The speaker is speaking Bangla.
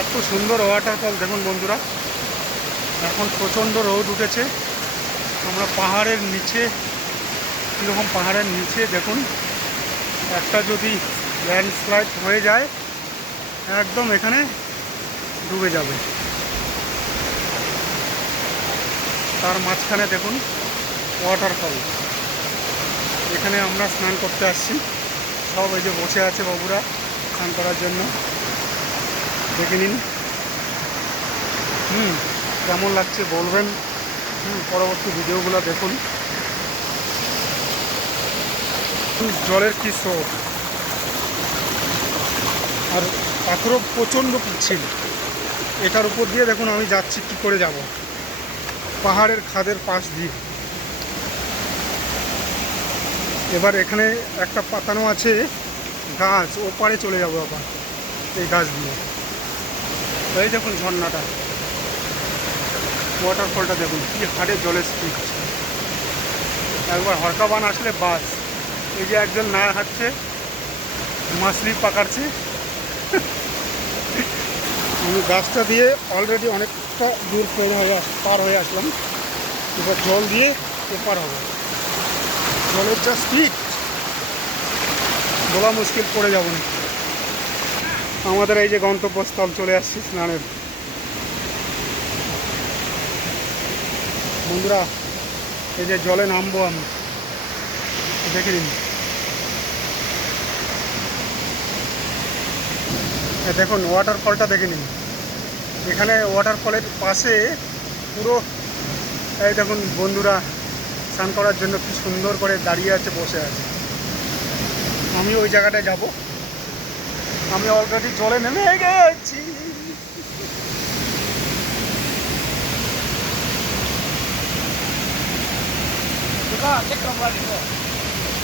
এত সুন্দর ওয়াটারফল দেখুন বন্ধুরা। এখন প্রচণ্ড রোদ উঠেছে। আমরা পাহাড়ের নিচে, কীরকম পাহাড়ের নিচে দেখুন, একটা যদি ল্যান্ডস্লাইড হয়ে যায় একদম এখানে ডুবে যাবে। তার মাঝখানে দেখুন ওয়াটারফল। এখানে আমরা স্নান করতে আসছি। সব এই যে বসে আছে বাবুরা স্নান করার জন্য। দেখে নিন কেমন লাগছে বলবেন। পরবর্তী ভিডিওগুলো দেখুন। জলের কি স্রোত, আর পাথরও প্রচণ্ড পিচ্ছিল। এটার উপর দিয়ে দেখুন আমি যাচ্ছি, কি করে যাব পাহাড়ের খাদের পাশ দিয়ে। এবার এখানে একটা পাতানো আছে গাছ, ওপারে চলে যাবো আবার এই গাছ দিয়ে। এই দেখুন ঝর্ণাটা, ওয়াটারফলটা দেখুন কি হাড়ে জলের স্পিড। একবার হরকাবান আসলে বাস। এই যে একজন না হাঁটছে, মাছলি পাকাচ্ছে। আমি গাছটা দিয়ে অলরেডি অনেকটা দূর পার হয়ে আসলাম। এবার জল দিয়ে এপার হবে। জলের যা স্পিড বলা মুশকিল, পড়ে যাব না। আমাদের এই যে গন্তব্যস্থল চলে আসছি স্নানের। বন্ধুরা এই যে জলে নামবো আমি, দেখে নিন। দেখুন ওয়াটারফলটা দেখে নিন। এখানে ওয়াটারফলের পাশে পুরো এই দেখুন বন্ধুরা স্নান করার জন্য কি সুন্দর করে দাঁড়িয়ে আছে, বসে আছে। আমি ওই জায়গাটায় যাব। আমি অলরেডি জলে নেমে গেছি।